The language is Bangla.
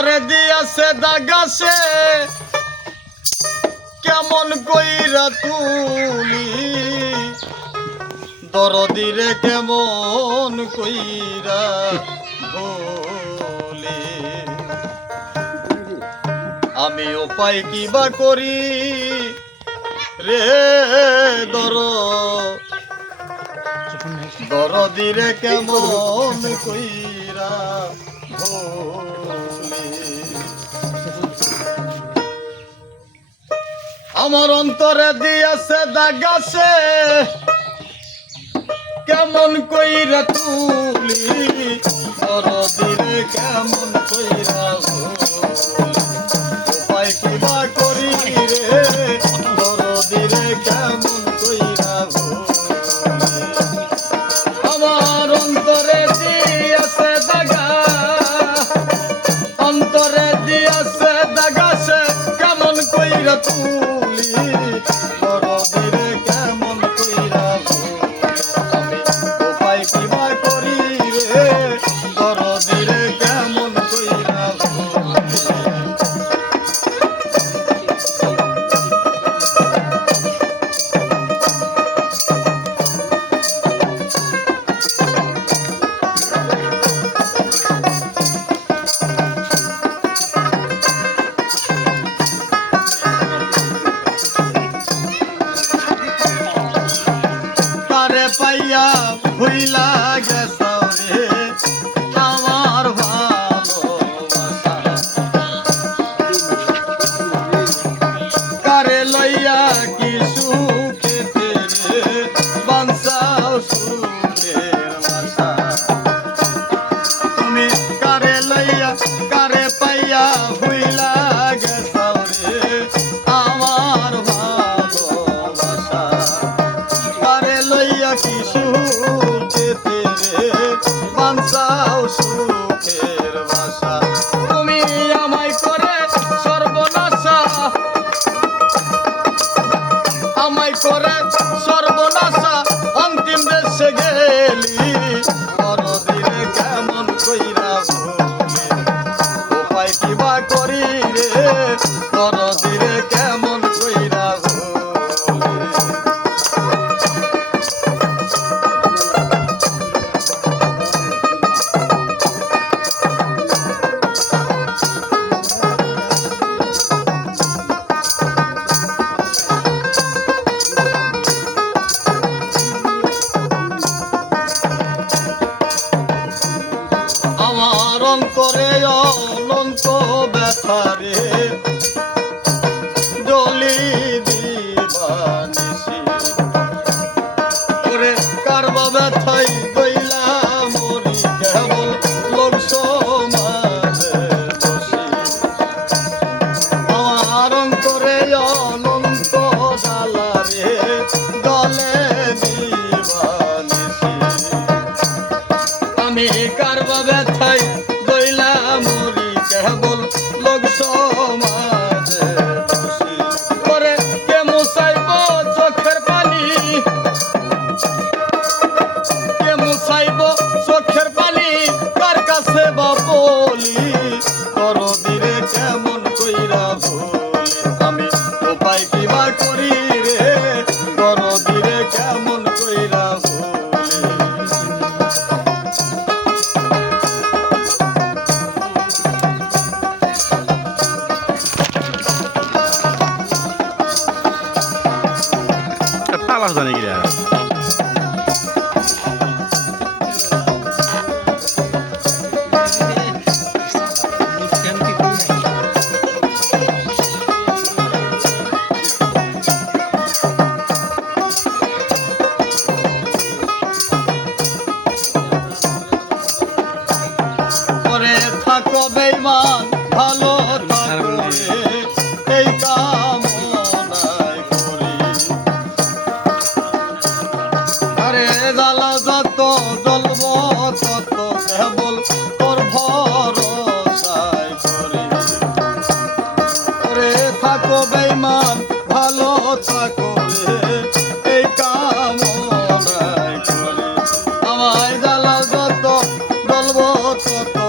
অন্তরে দিয়াছে দাগাছে। কেমন কইরা তুলি? দরদিরে কেমন কইরা বলি? আমি উপায় কিবা করি? রে দর। দরদিরে কেমন কইরা বলি? আমার অন্তরে দিয়েছে দাগাছে। কেমন কইরা তুলি দিলে কেমন কইরা উপায় কিবা করি রে দিলে কেমন কইরা আমার অন্তরে দিয়েছে দাগা, অন্তরে দিয়েছে দাগাছে, কেমন কইরা তুলি। পাইয়া ভুইলা গেছো রে। আমার কারে লইয়া কিছু ব্যথা রে Tarzan'a gidiyoruz. por